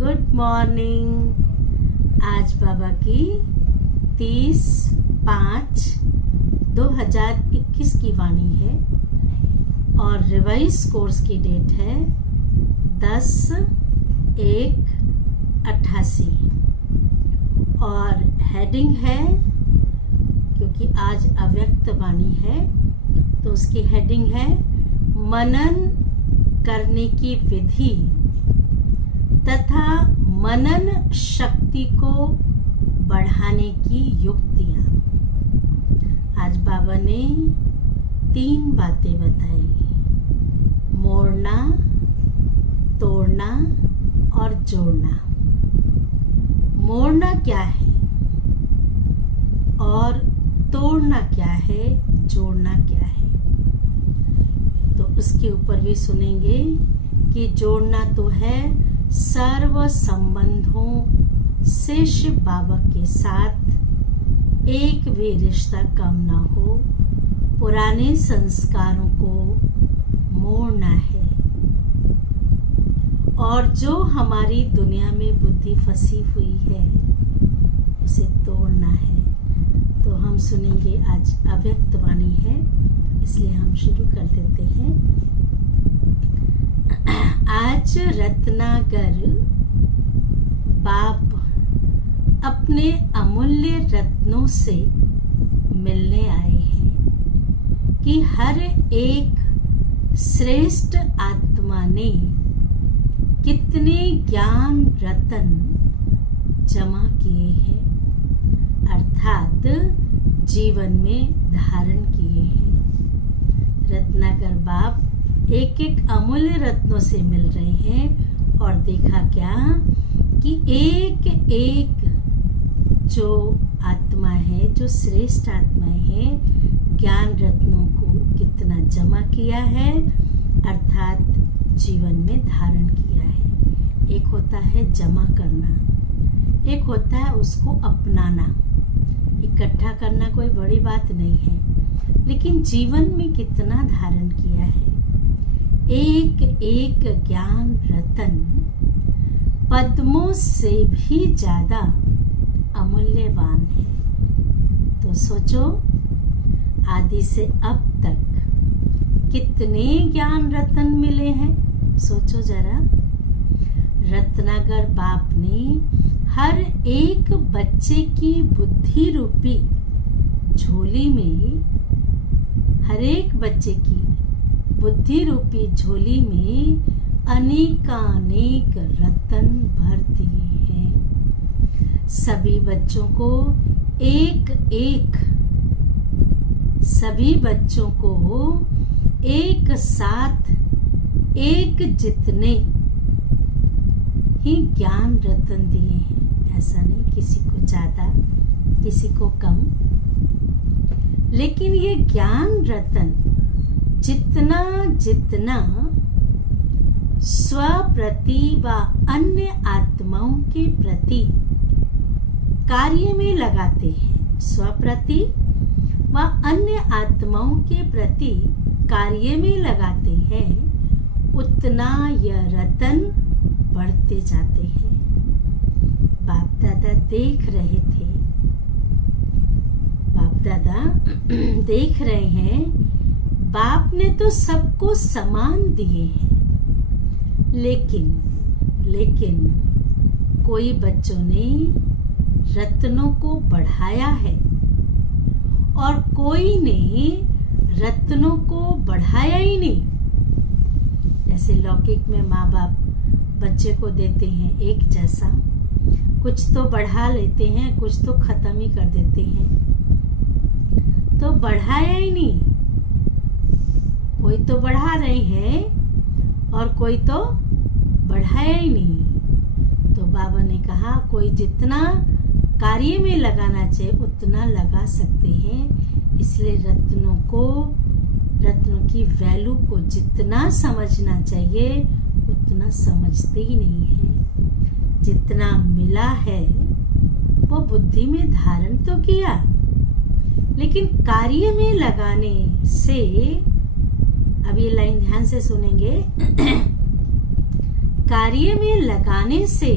Good morning. आज बाबा की 30/5/2021 की वाणी है और रिवाइज कोर्स की डेट है 10/1/88 और हेडिंग है, क्योंकि आज अव्यक्त वाणी है तो उसकी हेडिंग है मनन करने की विधि तथा मनन शक्ति को बढ़ाने की युक्तियां। आज बाबा ने 3 बातें बताई, मोड़ना, तोड़ना और जोड़ना। मोड़ना क्या है और तोड़ना क्या है, जोड़ना क्या है, तो उसके ऊपर भी सुनेंगे कि जोड़ना तो है सर्व संबंधों से शिव बाबा के साथ एक भी रिश्ता कम ना हो, पुराने संस्कारों को मोड़ना है और जो हमारी दुनिया में बुद्धि फंसी हुई है उसे तोड़ना है। तो हम सुनेंगे, आज अव्यक्त वाणी है इसलिए हम शुरू कर देते हैं। आज रत्नाकर बाप अपने अमूल्य रत्नों से मिलने आए हैं कि हर एक श्रेष्ठ आत्मा ने कितने ज्ञान रतन जमा किए हैं, अर्थात जीवन में धारण किए हैं। रत्नाकर बाप एक एक अमूल्य रत्नों से मिल रहे हैं और देखा क्या कि एक एक जो आत्मा है, जो श्रेष्ठ आत्माएं हैं, ज्ञान रत्नों को कितना जमा किया है, अर्थात जीवन में धारण किया है। एक होता है जमा करना, एक होता है उसको अपनाना। इकट्ठा करना कोई बड़ी बात नहीं है, लेकिन जीवन में कितना धारण किया है। एक एक ज्ञान रतन पद्मों से भी ज्यादा अमूल्यवान है। तो सोचो, आदि से अब तक कितने ज्ञान रतन मिले हैं, सोचो जरा। रत्नाकर बाप ने हर एक बच्चे की बुद्धि रूपी झोली में, हर एक बच्चे की बुद्धि रूपी झोली में अनेकानेक रतन भर दिए हैं। सभी बच्चों को एक साथ एक जितने ही ज्ञान रतन दिए हैं। ऐसा नहीं किसी को ज्यादा, किसी को कम, लेकिन ये ज्ञान रतन जितना जितना स्वप्रति व अन्य आत्माओं के प्रति कार्य में लगाते हैं, स्वप्रति व अन्य आत्माओं के प्रति कार्य में लगाते हैं, उतना यह रतन बढ़ते जाते हैं। बाप दादा देख रहे थे, बाप दादा देख रहे हैं, बाप ने तो सबको समान दिए हैं, लेकिन कोई बच्चों ने रत्नों को बढ़ाया है और कोई ने रत्नों को बढ़ाया ही नहीं। जैसे लौकिक में माँ बाप बच्चे को देते हैं एक जैसा, कुछ तो बढ़ा लेते हैं, कुछ तो खत्म ही कर देते हैं, तो बढ़ाया ही नहीं। कोई तो बढ़ा रहे हैं और कोई तो बढ़ाया ही नहीं। तो बाबा ने कहा कोई जितना कार्य में लगाना चाहिए उतना लगा सकते हैं, इसलिए रत्नों की वैल्यू को जितना समझना चाहिए उतना समझते ही नहीं है। जितना मिला है वो बुद्धि में धारण तो किया, लेकिन कार्य में लगाने से, अब ये लाइन ध्यान से सुनेंगे, कार्य में लगाने से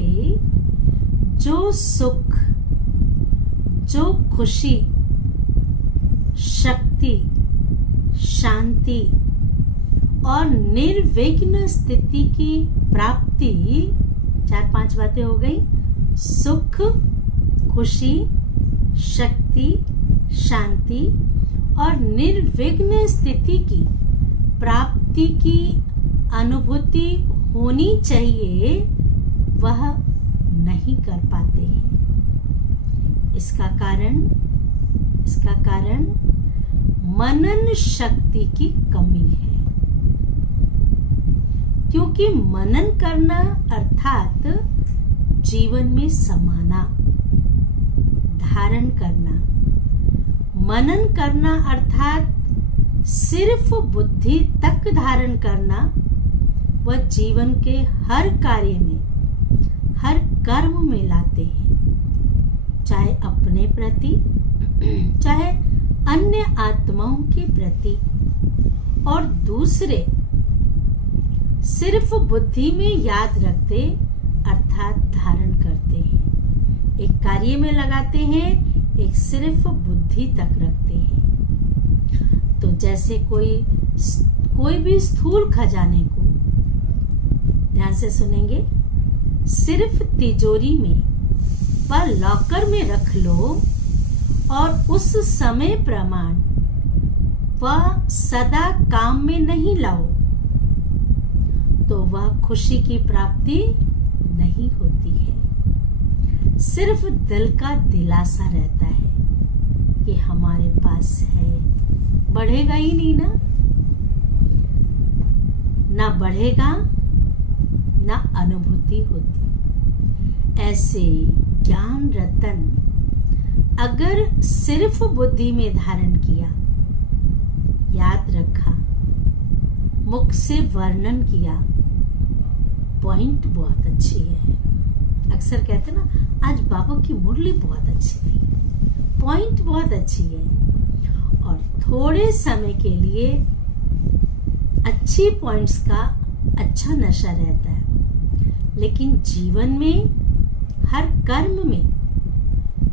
जो सुख, जो खुशी, शक्ति, शांति और निर्विघ्न स्थिति की प्राप्ति, 4-5 बातें हो गई। सुख, खुशी, शक्ति, शांति और निर्विघ्न स्थिति की प्राप्ति की अनुभूति होनी चाहिए, वह नहीं कर पाते हैं। इसका कारण मनन शक्ति की कमी है। क्योंकि मनन करना अर्थात जीवन में समाना, धारण करना। मनन करना अर्थात सिर्फ बुद्धि तक धारण करना, वह जीवन के हर कार्य में, हर कर्म में लाते हैं, चाहे अपने प्रति, चाहे अन्य आत्माओं के प्रति। और दूसरे सिर्फ बुद्धि में याद रखते अर्थात धारण करते हैं। एक कार्य में लगाते हैं, एक सिर्फ बुद्धि तक रखते हैं। तो जैसे कोई भी स्थूल खजाने को, ध्यान से सुनेंगे, सिर्फ तिजोरी में व लॉकर में रख लो और उस समय प्रमाण वह सदा काम में नहीं लाओ, तो वह खुशी की प्राप्ति नहीं होती है। सिर्फ दिल का दिलासा रहता है कि हमारे पास है, बढ़ेगा ही नहीं ना बढ़ेगा ना अनुभूति होती। ऐसे ज्ञान रतन अगर सिर्फ बुद्धि में धारण किया, याद रखा, मुख से वर्णन किया, पॉइंट बहुत अच्छी है। अक्सर कहते ना, आज बाबा की मुरली बहुत अच्छी थी, पॉइंट बहुत अच्छी है। और थोड़े समय के लिए अच्छी पॉइंट्स का अच्छा नशा रहता है, लेकिन जीवन में, हर कर्म में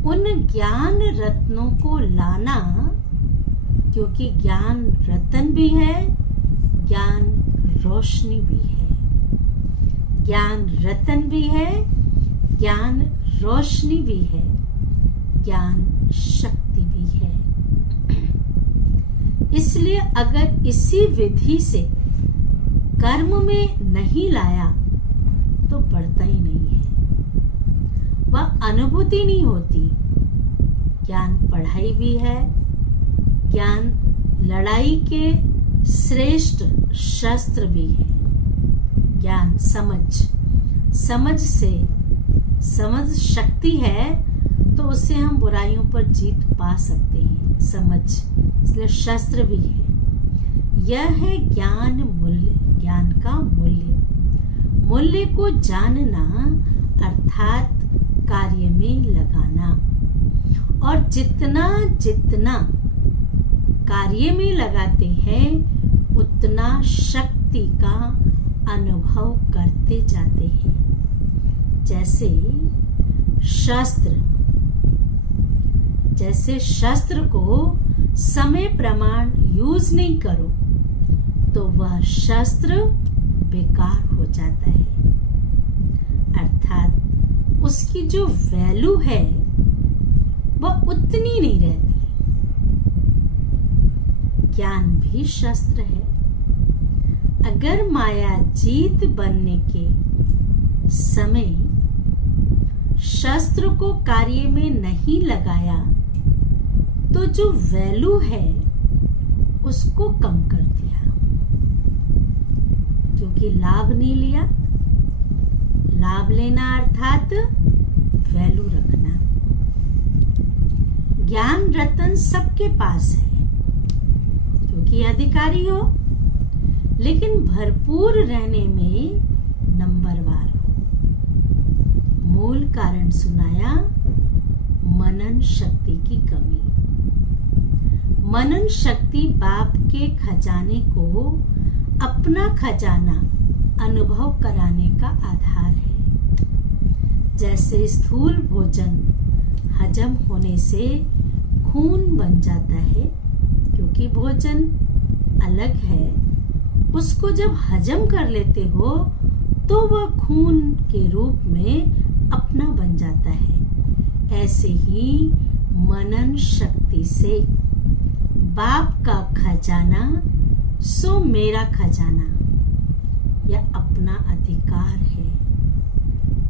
उन ज्ञान रत्नों को लाना, क्योंकि ज्ञान रतन भी है, ज्ञान रोशनी भी है। ज्ञान रतन भी है, ज्ञान रोशनी भी है, ज्ञान शक्ति भी है। इसलिए अगर इसी विधि से कर्म में नहीं लाया तो बढ़ता ही नहीं है, वह अनुभूति नहीं होती। ज्ञान पढ़ाई भी है, ज्ञान लड़ाई के श्रेष्ठ शस्त्र भी है। ज्ञान समझ शक्ति है, तो उससे हम बुराइयों पर जीत पा सकते हैं। समझ इसलिए शस्त्र भी है। यह है ज्ञान मूल्य, ज्ञान का मूल्य को जानना अर्थात कार्य में लगाना। और जितना कार्य में लगाते हैं, उतना शक्ति का अनुभव करते जाते हैं। जैसे शस्त्र को समय प्रमाण यूज नहीं करो तो वह शस्त्र बेकार हो जाता है, अर्थात उसकी जो वैल्यू है वह उतनी नहीं रहती। ज्ञान भी शस्त्र है। अगर माया जीत बनने के समय शस्त्र को कार्य में नहीं लगाया तो जो वैल्यू है उसको कम कर दिया, क्योंकि लाभ नहीं लिया। लाभ लेना अर्थात वैल्यू रखना। ज्ञान रतन सबके पास है क्योंकि अधिकारी हो, लेकिन भरपूर रहने में नंबरवार हो। मूल कारण सुनाया, मनन शक्ति की कमी। मनन शक्ति बाप के खजाने को अपना खजाना अनुभव कराने का आधार है। जैसे स्थूल भोजन हजम होने से खून बन जाता है, क्योंकि भोजन अलग है, उसको जब हजम कर लेते हो तो वह खून के रूप में अपना बन जाता है। ऐसे ही मनन शक्ति से बाप का खजाना सो मेरा खजाना, यह अपना अधिकार है,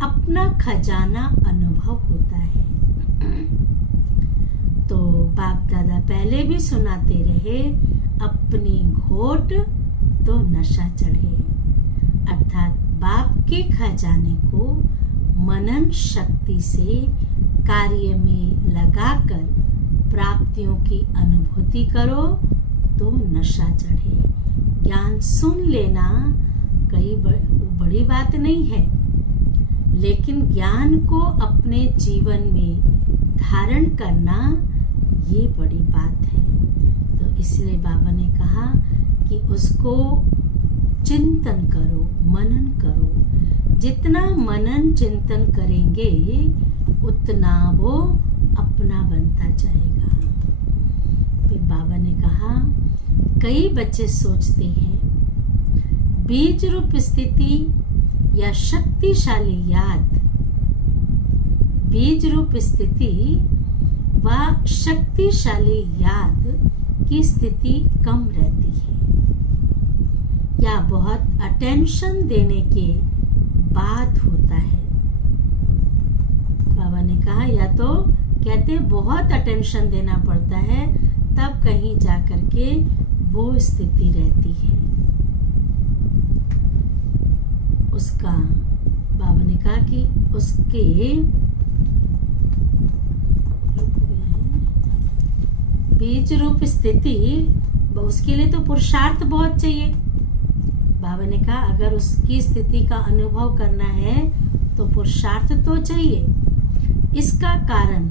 अपना खजाना अनुभव होता है। तो बाप दादा पहले भी सुनाते रहे, अपनी घोट तो नशा चढ़े, अर्थात बाप के खजाने को मनन शक्ति से कार्य में लगाकर प्राप्तियों की अनुभूति करो तो नशा चढ़े। ज्ञान सुन लेना कई बड़ी बात नहीं है, लेकिन ज्ञान को अपने जीवन में धारण करना ये बड़ी बात है। तो इसलिए बाबा ने कहा कि उसको चिंतन करो, मनन करो। जितना मनन चिंतन करेंगे उतना वो अपना बनता जाएगा। फिर बाबा ने कहा, कई बच्चे सोचते हैं बीज रूप स्थिति या शक्तिशाली याद, बीज रूप स्थिति व शक्तिशाली याद की स्थिति कम रहती है या बहुत अटेंशन देने के बाद होता है। बाबा ने कहा, या तो कहते बहुत अटेंशन देना पड़ता है तब कहीं जाकर के वो स्थिति रहती है। उसका बाबा ने कहा कि उसके बीज रूप स्थिति, उसके लिए तो पुरुषार्थ बहुत चाहिए। बाबा ने कहा अगर उसकी स्थिति का अनुभव करना है तो पुरुषार्थ तो चाहिए। इसका कारण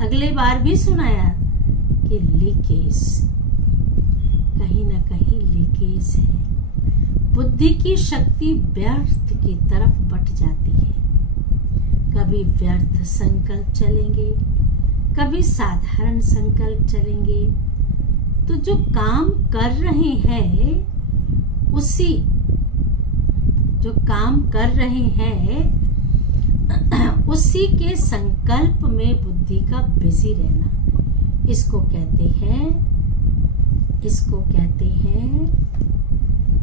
अगले बार भी सुनाया कि लीकेज, कहीं ना कहीं लीकेज है। बुद्धि की शक्ति व्यर्थ की तरफ बट जाती है। कभी व्यर्थ संकल्प चलेंगे, कभी साधारण संकल्प चलेंगे। तो जो काम कर रहे हैं उसी के संकल्प में बुद्धि का बिजी रहना, इसको कहते हैं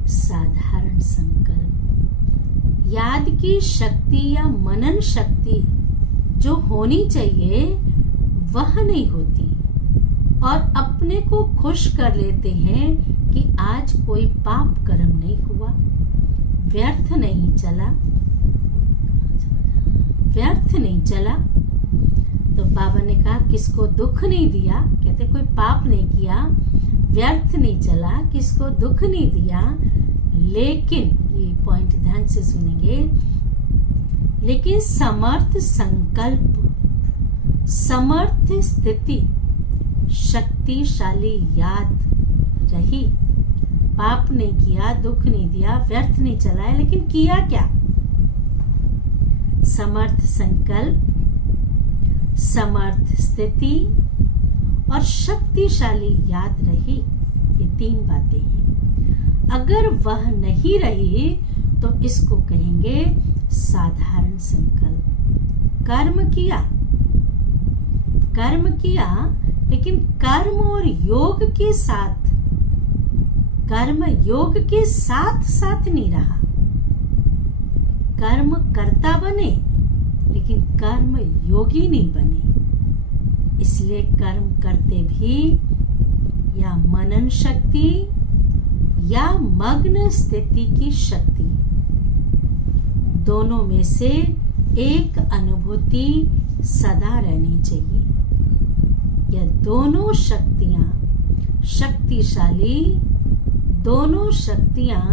साधारण संकल्प। याद की शक्ति या मनन शक्ति जो होनी चाहिए वह नहीं होती और अपने को खुश कर लेते हैं कि आज कोई पाप कर्म नहीं हुआ, व्यर्थ नहीं चला। तो बाबा ने कहा किसको दुख नहीं दिया, कहते कोई पाप नहीं किया, व्यर्थ नहीं चला, किसको दुख नहीं दिया। लेकिन ये पॉइंट ध्यान से सुनेंगे, लेकिन समर्थ संकल्प, समर्थ स्थिति, शक्तिशाली याद रही। पाप नहीं किया, दुख नहीं दिया, व्यर्थ नहीं चलाया, लेकिन किया क्या? समर्थ संकल्प, समर्थ स्थिति और शक्तिशाली याद रही। ये तीन बातें हैं। अगर वह नहीं रही तो इसको कहेंगे साधारण संकल्प। कर्म किया लेकिन कर्म और योग के साथ, कर्म योग के साथ साथ नहीं रहा। कर्म कर्ता बने लेकिन कर्म योगी नहीं बने। इसलिए कर्म करते भी या मनन शक्ति या मग्न स्थिति की शक्ति, दोनों में से एक अनुभूति सदा रहनी चाहिए। यह दोनों शक्तियां शक्तिशाली, दोनों शक्तियां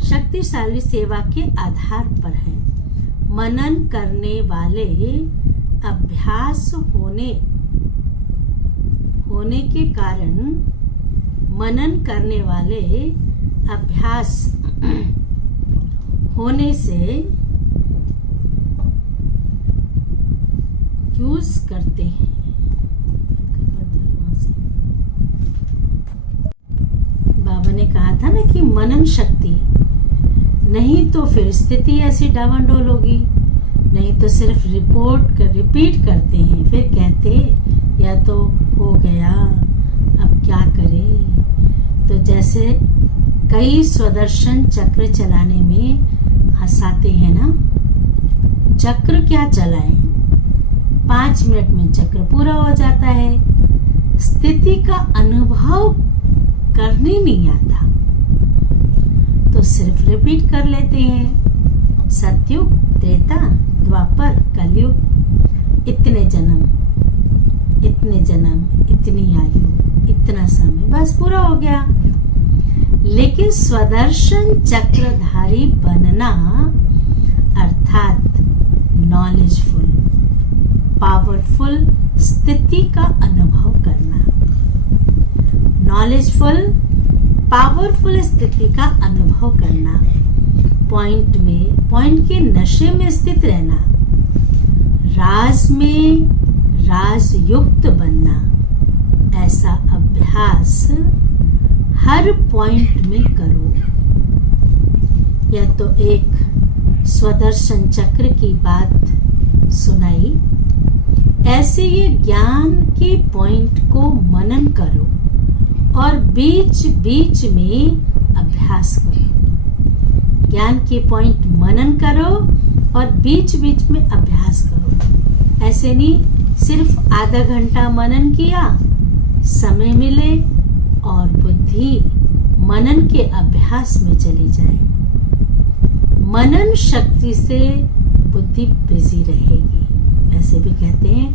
शक्तिशाली सेवा के आधार पर है। मनन करने वाले अभ्यास होने के कारण मनन करने वाले अभ्यास होने से यूज करते हैं। बाबा ने कहा था ना कि मनन शक्ति, नहीं तो फिर स्थिति ऐसी डावाडोल होगी, नहीं तो सिर्फ रिपीट करते हैं, फिर कहते या तो हो गया, अब क्या करें। तो जैसे कई स्वदर्शन चक्र चलाने में हंसाते हैं ना, चक्र क्या चलाएं, 5 मिनट में चक्र पूरा हो जाता है, स्थिति का अनुभव करने नहीं आता, तो सिर्फ रिपीट कर लेते हैं। सतयुग, त्रेता, द्वापर, कलयुग, इतने जन्म, इतनी आयु, इतना समय, बस पूरा हो गया। लेकिन स्वदर्शन चक्रधारी बनना अर्थात नॉलेजफुल, पावरफुल स्थिति का अनुभव करना, नॉलेजफुल पावरफुल स्थिति का अनुभव करना, पॉइंट के नशे में स्थित रहना, राज में राजयुक्त बनना, ऐसा अभ्यास हर पॉइंट में करो। यह तो एक स्वदर्शन चक्र की बात सुनाई, ऐसे ये ज्ञान के पॉइंट को मनन करो और बीच बीच में अभ्यास करो। ज्ञान के पॉइंट मनन करो और बीच बीच में अभ्यास करो। ऐसे नहीं सिर्फ आधा घंटा मनन किया, समय मिले और बुद्धि मनन के अभ्यास में चली जाए। मनन शक्ति से बुद्धि बिजी रहेगी। वैसे भी कहते हैं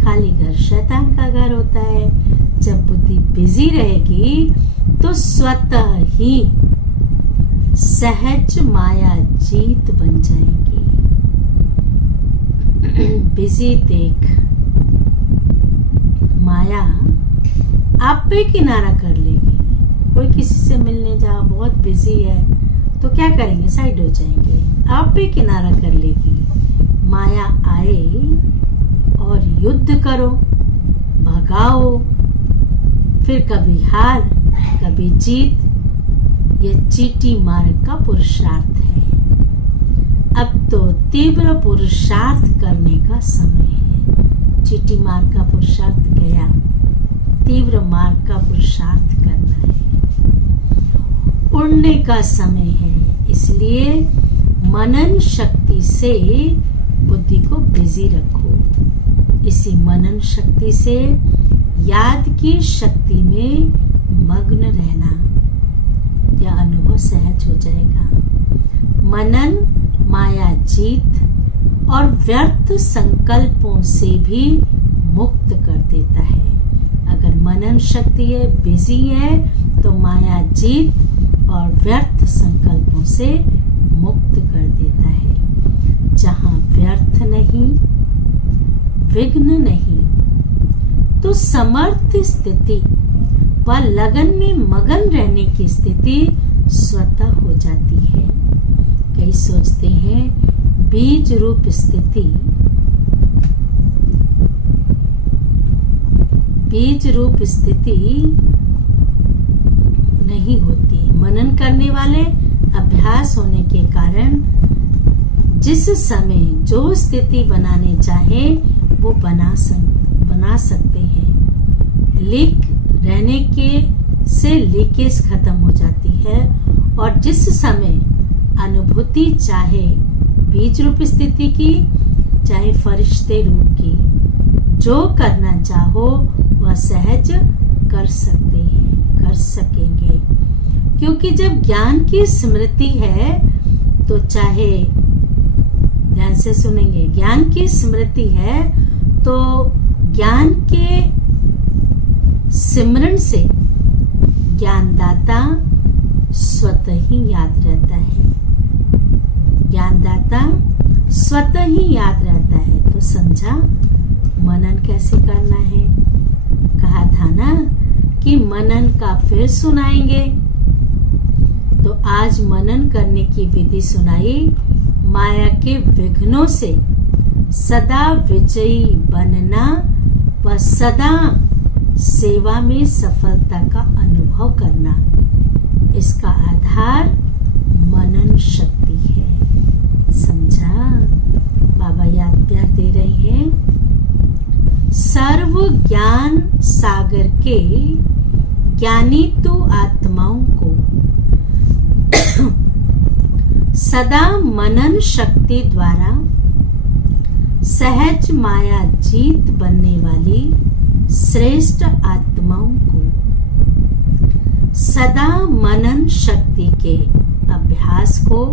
खाली घर शैतान का घर होता है। जब बुद्धि बिजी रहेगी तो स्वतः ही सहज माया जीत बन जाएगी। बिजी देख माया आप पे किनारा कर लेगी। कोई किसी से मिलने जा, बहुत बिजी है तो क्या करेंगे, साइड हो जाएंगे। आप पे किनारा कर लेगी। माया आए और युद्ध करो, भगाओ, फिर कभी हार कभी जीत। ये चीटी मार्ग का पुरुषार्थ है। अब तो तीव्र पुरुषार्थ करने का समय है। चीटी मार्ग का पुरुषार्थ गया, तीव्र मार्ग का पुरुषार्थ करना है। उड़ने का समय है, इसलिए मनन शक्ति से बुद्धि को बिजी रखो। इसी मनन शक्ति से याद की शक्ति में मग्न रहना, यह अनुभव सहज हो जाएगा। मनन माया जीत और व्यर्थ संकल्पों से भी मुक्त कर देता है। अगर मनन शक्ति है, बिजी है, तो माया जीत और व्यर्थ संकल्पों से मुक्त कर देता है। जहां व्यर्थ नहीं, विघ्न नहीं, तो समर्थ स्थिति व लगन में मगन रहने की स्थिति स्वतः हो जाती है। कई सोचते हैं बीज रूप स्थिति, नहीं होती। मनन करने वाले अभ्यास होने के कारण जिस समय जो स्थिति बनाने चाहे वो बना सकते हैं। लीक रहने के से लीकेज खत्म हो जाती है और जिस समय अनुभूति चाहे बीज रूप स्थिति की, चाहे फरिश्ते रूप की, जो करना चाहो वह सहज कर सकेंगे। क्योंकि जब ज्ञान की स्मृति है तो चाहे ध्यान से सुनेंगे, ज्ञान की स्मृति है तो ज्ञान के सिमरन से ज्ञानदाता स्वतः ही याद रहता है। ज्ञानदाता स्वतः ही याद रहता है। तो समझा मनन कैसे करना है। कहा था ना कि मनन का फिर सुनाएंगे। तो आज मनन करने की विधि सुनाई। माया के विघ्नों से सदा विजयी बनना व सदा सेवा में सफलता का अनुभव करना, इसका आधार मनन शक्ति है। समझा? बाबा याद प्यार दे रहे हैं। सर्व ज्ञान सागर के ज्ञानी तो आत्माओं को सदा मनन शक्ति द्वारा सहज माया जीत बनने वाली श्रेष्ठ आत्माओं को सदा मनन शक्ति के अभ्यास को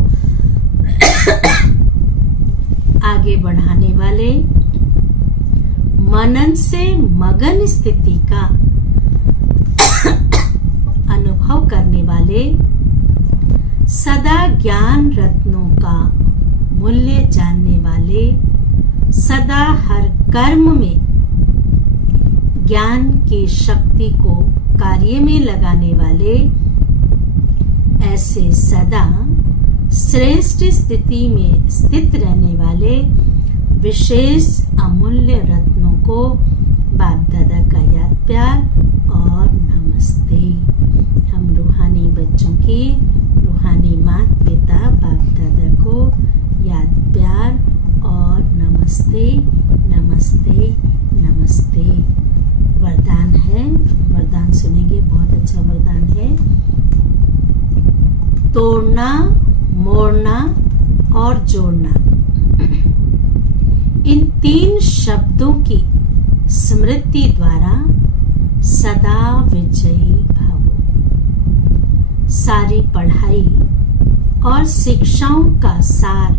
आगे बढ़ाने वाले, मनन से मगन स्थिति का अनुभव करने वाले, सदा ज्ञान रत्नों का मूल्य जानने वाले, सदा हर कर्म में ज्ञान की शक्ति को कार्य में लगाने वाले, ऐसे सदा श्रेष्ठ स्थिति में स्थित रहने वाले विशेष अमूल्य रत्नों को बाप दादा का याद प्यार और नमस्ते। हम रूहानी बच्चों की रूहानी माता पिता बाप दादा को याद प्यार और नमस्ते नमस्ते नमस्ते। वरदान है, वरदान सुनेंगे, बहुत अच्छा वरदान है। तोड़ना, मोड़ना और जोड़ना, इन 3 शब्दों की स्मृति द्वारा सदा विजयी भवो। सारी पढ़ाई और शिक्षाओं का सार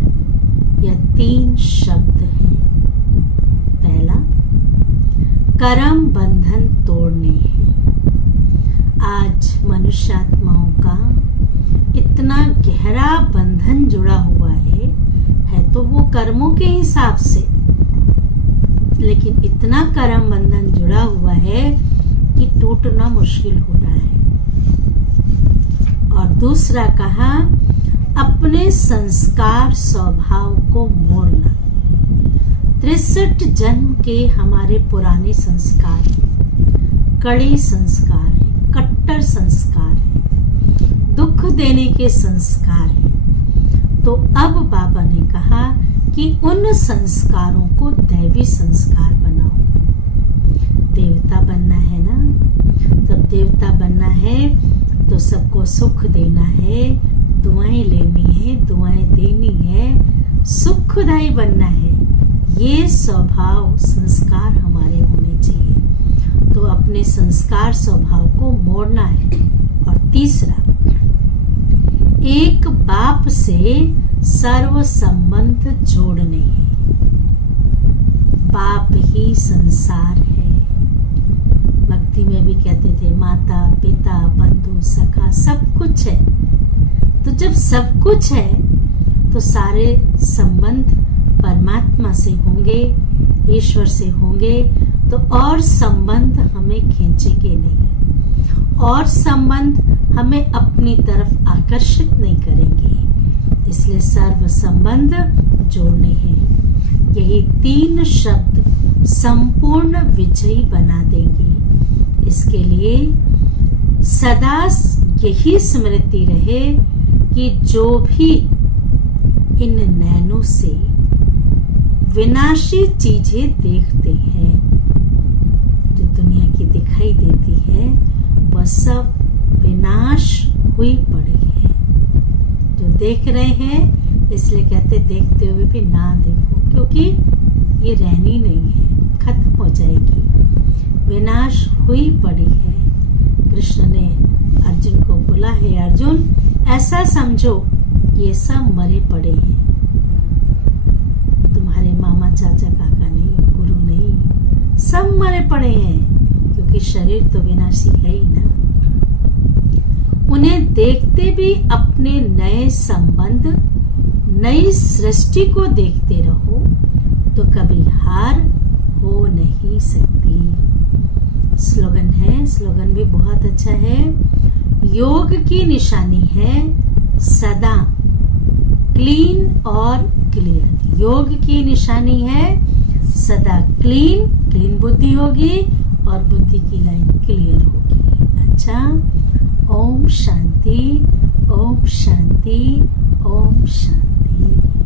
यह 3 शब्द हैं। पहला, कर्म बंधन तोड़ने हैं। आज मनुष्यात्माओं का इतना गहरा बंधन जुड़ा हुआ है तो वो कर्मों के हिसाब से, लेकिन इतना कर्म बंधन जुड़ा हुआ है कि टूटना मुश्किल हो रहा है। और दूसरा कहा, अपने संस्कार स्वभाव को मोड़ना। 63 जन्म के हमारे पुराने संस्कार हैं, कड़े संस्कार हैं, कट्टर संस्कार हैं, दुख देने के संस्कार हैं। तो अब बाबा ने कहा कि उन संस्कारों को दैवी संस्कार बनाओ। देवता बनना है ना, जब देवता बनना है तो सबको सुख देना है, दुआएं लेनी है, दुआएं देनी है, सुखदायी बनना है। ये स्वभाव संस्कार हमारे होने चाहिए। तो अपने संस्कार स्वभाव को मोड़ना है। और तीसरा, एक बाप से सर्व संबंध जोड़ने हैं। बाप ही संसार है। भक्ति में भी कहते थे माता पिता बंधु सखा सब कुछ है। तो जब सब कुछ है तो सारे संबंध परमात्मा से होंगे, ईश्वर से होंगे, तो और संबंध हमें खींचेंगे नहीं, और संबंध हमें अपनी तरफ आकर्षित नहीं करेंगे। इसलिए सर्व संबंध जोड़ने हैं। यही 3 शब्द संपूर्ण विजयी बना देंगे। इसके लिए सदा यही स्मृति रहे कि जो भी इन नैनों से विनाशी चीजें देखते हैं, जो दुनिया की दिखाई देती है, वह सब विनाश हुई पड़ी है। जो देख रहे हैं, इसलिए कहते देखते हुए भी ना देखो, क्योंकि ये रहनी नहीं है, खत्म हो जाएगी, विनाश हुई पड़ी है। कृष्ण ने अर्जुन को बोला, है अर्जुन, ऐसा समझो ये सब मरे पड़े हैं, तुम्हारे मामा चाचा काका नहीं, गुरु नहीं, सब मरे पड़े हैं, क्योंकि शरीर तो विनाशी है ही ना। उन्हें देखते भी अपने नए संबंध, नई सृष्टि को देखते रहो तो कभी हार हो नहीं सकती। स्लोगन है, स्लोगन भी बहुत अच्छा है। योग की निशानी है सदा क्लीन और क्लियर। योग की निशानी है सदा क्लीन बुद्धि होगी और बुद्धि की लाइन क्लियर होगी। अच्छा, ओम शांति, ओम शांति, ओम शांति।